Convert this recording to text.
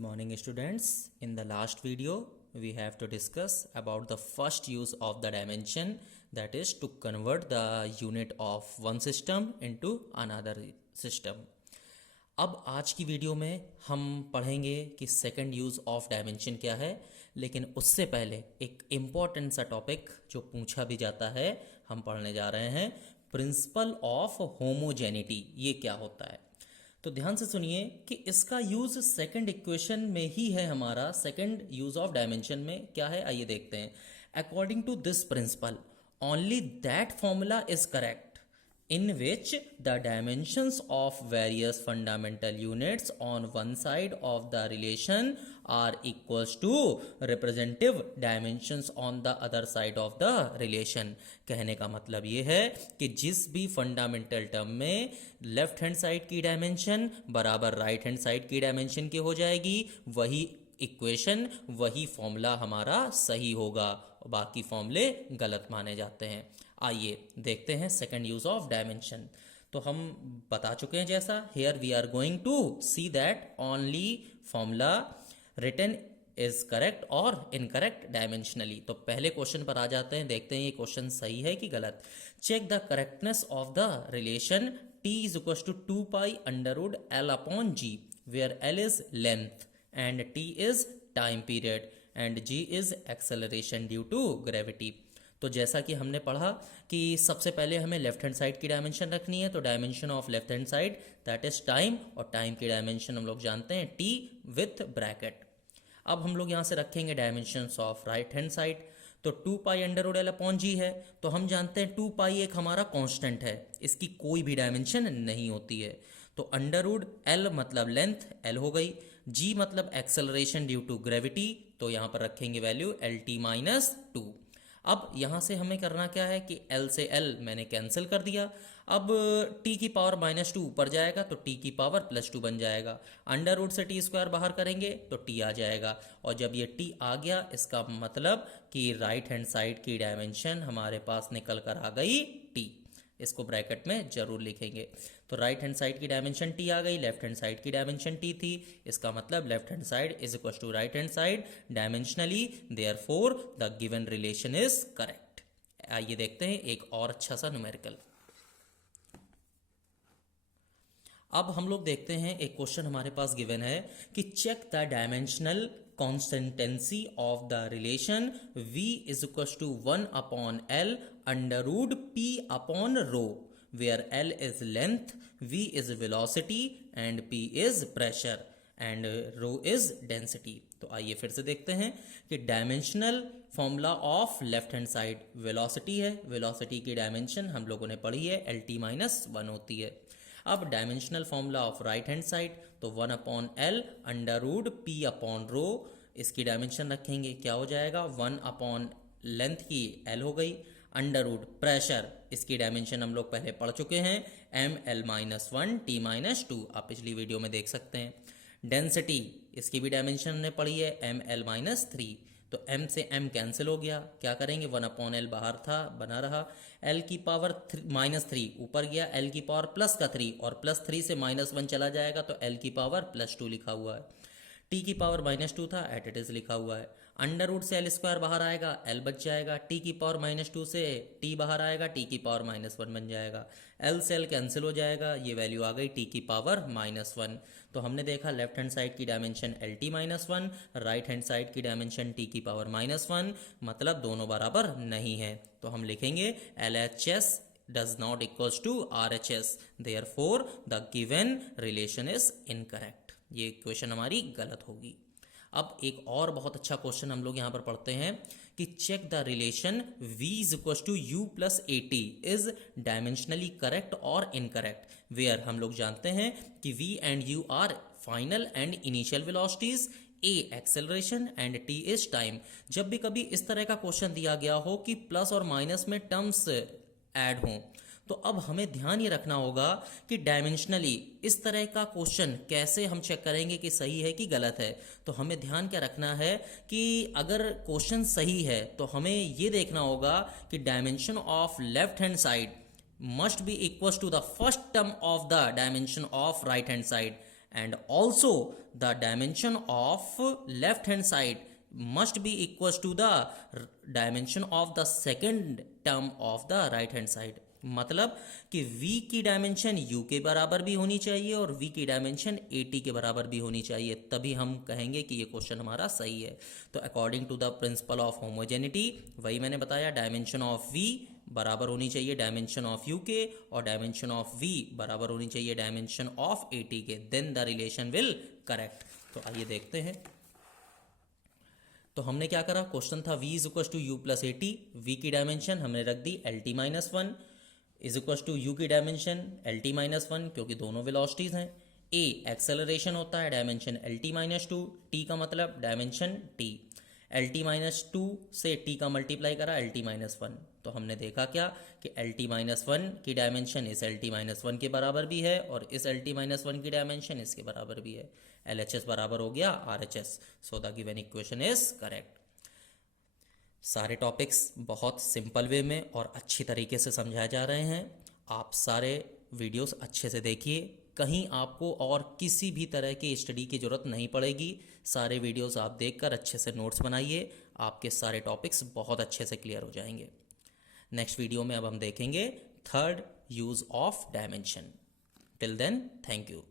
morning students. In the last video we have to discuss about the first use of the dimension, that is to convert the unit of one system into another system. अब आज की video में हम पढ़ेंगे कि second use of dimension क्या है, लेकिन उससे पहले एक इम्पॉर्टेंट सा टॉपिक जो पूछा भी जाता है हम पढ़ने जा रहे हैं, प्रिंसिपल ऑफ होमोजेनिटी। ये क्या होता है? तो ध्यान से सुनिए कि इसका यूज सेकंड इक्वेशन में ही है। हमारा सेकंड यूज ऑफ डायमेंशन में क्या है, आइए देखते हैं। According to this principle only that formula is correct in which the dimensions of various fundamental units on one side of the relation are equals to representative dimensions on the other side of the relation। कहने का मतलब ये है कि जिस भी fundamental term में left hand side की डायमेंशन बराबर राइट हैंड साइड की डायमेंशन की हो जाएगी, वही इक्वेशन वही फॉर्मूला हमारा सही होगा, बाकी फॉर्मूले गलत माने जाते हैं। आइए देखते हैं सेकंड यूज ऑफ डायमेंशन। तो हम बता चुके हैं जैसा, here we are going to see that only formula written is correct और इनकरेक्ट डायमेंशनली। तो पहले क्वेश्चन पर आ जाते हैं, देखते हैं ये क्वेश्चन सही है कि गलत। Check the correctness of the relation t is equal to 2 pi under root L upon g, where L is length and t is time period and g is acceleration due to gravity। तो जैसा कि हमने पढ़ा कि सबसे पहले हमें left hand side की डायमेंशन रखनी है, तो dimension of left hand side that is time, और टाइम की डायमेंशन हम लोग जानते हैं t विथ ब्रैकेट। अब हम लोग यहाँ से रखेंगे dimensions of right hand side, तो 2 pi under root L upon g है, तो हम जानते हैं 2 पाई एक हमारा कांस्टेंट है, इसकी कोई भी डायमेंशन नहीं होती है। तो अंडर रूट एल मतलब लेंथ एल हो गई, जी मतलब एक्सेलरेशन ड्यू टू ग्रेविटी, तो यहाँ पर रखेंगे वैल्यू एल टी माइनस 2। अब यहाँ से हमें करना क्या है कि एल से एल मैंने कैंसिल कर दिया, अब टी की पावर माइनस 2 ऊपर जाएगा तो टी की पावर प्लस 2 बन जाएगा। अंडर रूट से टी स्क्वायर बाहर करेंगे तो टी आ जाएगा, और जब ये टी आ गया इसका मतलब कि राइट हैंड साइड की डायमेंशन हमारे पास निकल कर आ गई टी। इसको ब्रैकेट में जरूर लिखेंगे। तो राइट हैंड साइड की डायमेंशन टी आ गई, लेफ्ट हैंड साइड की डायमेंशन टी थी, इसका मतलब left hand side is equal to right hand side dimensionally, therefore the given relation is correct. आइए देखते हैं एक और अच्छा सा न्यूमेरिकल। अब हम लोग देखते हैं एक क्वेश्चन हमारे पास गिवन है कि check the dimensional consistency of the relation v is equals to 1 upon l under root p upon rho, where l is length, v is velocity and p is pressure and rho is density। तो आइए फिर से देखते हैं कि dimensional formula of left hand side velocity है, velocity की dimension हम लोगों ने पढ़ी है एल टी माइनस 1 होती है। अब dimensional formula of right hand side, तो 1 upon L under root P upon rho, इसकी डायमेंशन रखेंगे क्या हो जाएगा 1 अपॉन लेंथ की एल हो गई, अंडर रूट प्रेशर, इसकी डायमेंशन हम लोग पहले पढ़ चुके हैं M L minus 1 T minus 2, आप पिछली वीडियो में देख सकते हैं। डेंसिटी, इसकी भी डायमेंशन हमने पढ़ी है एम एल माइनस 3, तो m से m कैंसिल हो गया, क्या करेंगे 1 अपॉन एल बाहर था बना रहा, l की पावर माइनस 3 ऊपर गया, l की पावर प्लस का 3 और प्लस 3 से माइनस 1 चला जाएगा तो l की पावर प्लस 2 लिखा हुआ है। t की पावर माइनस 2 था एट इट इज लिखा हुआ है, अंडर रूट से एल स्क्वायर बाहर आएगा l बच जाएगा, t की पावर माइनस 2 से t बाहर आएगा t की पावर माइनस 1 बन जाएगा, l से l कैंसिल हो जाएगा, ये वैल्यू आ गई t की पावर माइनस 1। तो हमने देखा लेफ्ट हैंड साइड की dimension L T minus 1, right hand side की डायमेंशन t की पावर माइनस 1, मतलब दोनों बराबर नहीं है, तो हम लिखेंगे LHS does not equals to RHS, therefore the given relation is incorrect। ये इक्वेशन हमारी गलत होगी। अब एक और बहुत अच्छा क्वेश्चन हम लोग यहाँ पर पढ़ते हैं कि check the relation v is equal to u plus a t is dimensionally correct और इनकरेक्ट, वेयर हम लोग जानते हैं कि v and u are final and initial velocities, a acceleration and t is time. जब भी कभी इस तरह का क्वेश्चन दिया गया हो कि प्लस और माइनस में टर्म्स ऐड हों, तो अब हमें ध्यान ये रखना होगा कि डायमेंशनली इस तरह का क्वेश्चन कैसे हम चेक करेंगे कि सही है कि गलत है। तो हमें ध्यान क्या रखना है कि अगर क्वेश्चन सही है तो हमें ये देखना होगा कि dimension of left hand side must be equal to the first term of the dimension of right hand side and also the dimension of left hand side must be equals to the dimension of the second term of the right hand side. मतलब कि v की dimension u के बराबर भी होनी चाहिए और v की डायमेंशन at के बराबर भी होनी चाहिए, तभी हम कहेंगे कि ये क्वेश्चन हमारा सही है. तो according to the principle of homogeneity, वही मैंने बताया, डायमेंशन ऑफ v बराबर होनी चाहिए डायमेंशन ऑफ u के और डायमेंशन ऑफ v बराबर होनी चाहिए डायमेंशन ऑफ at के, then the relation will correct. तो आइए देखते हैं. तो हमने क्या करा, क्वेश्चन था v is equal to u plus a t, v की डायमेंशन हमने रख दी L T minus one, is equal to u की dimension L T minus one, क्योंकि दोनों वेलोसिटीज हैं. ए एक्सेलरेशन होता है, dimension L T minus two, T का मतलब dimension T, L T minus two से टी का मल्टीप्लाई करा एल टी माइनस वन. तो हमने देखा क्या कि एल टी माइनस वन की डायमेंशन इस एल टी माइनस वन के बराबर भी है और इस एल टी माइनस वन की डायमेंशन इसके बराबर भी है. एल एच एस बराबर हो गया R H S. So the given equation is correct. सारे टॉपिक्स बहुत सिंपल वे में और अच्छी तरीके से समझाए जा रहे हैं. आप सारे वीडियोस अच्छे से देखिए, कहीं आपको और किसी भी तरह की स्टडी की ज़रूरत नहीं पड़ेगी. सारे वीडियोस आप देखकर अच्छे से नोट्स बनाइए, आपके सारे टॉपिक्स बहुत अच्छे से क्लियर हो जाएंगे. नेक्स्ट वीडियो में अब हम देखेंगे third use of dimension. Till then thank you.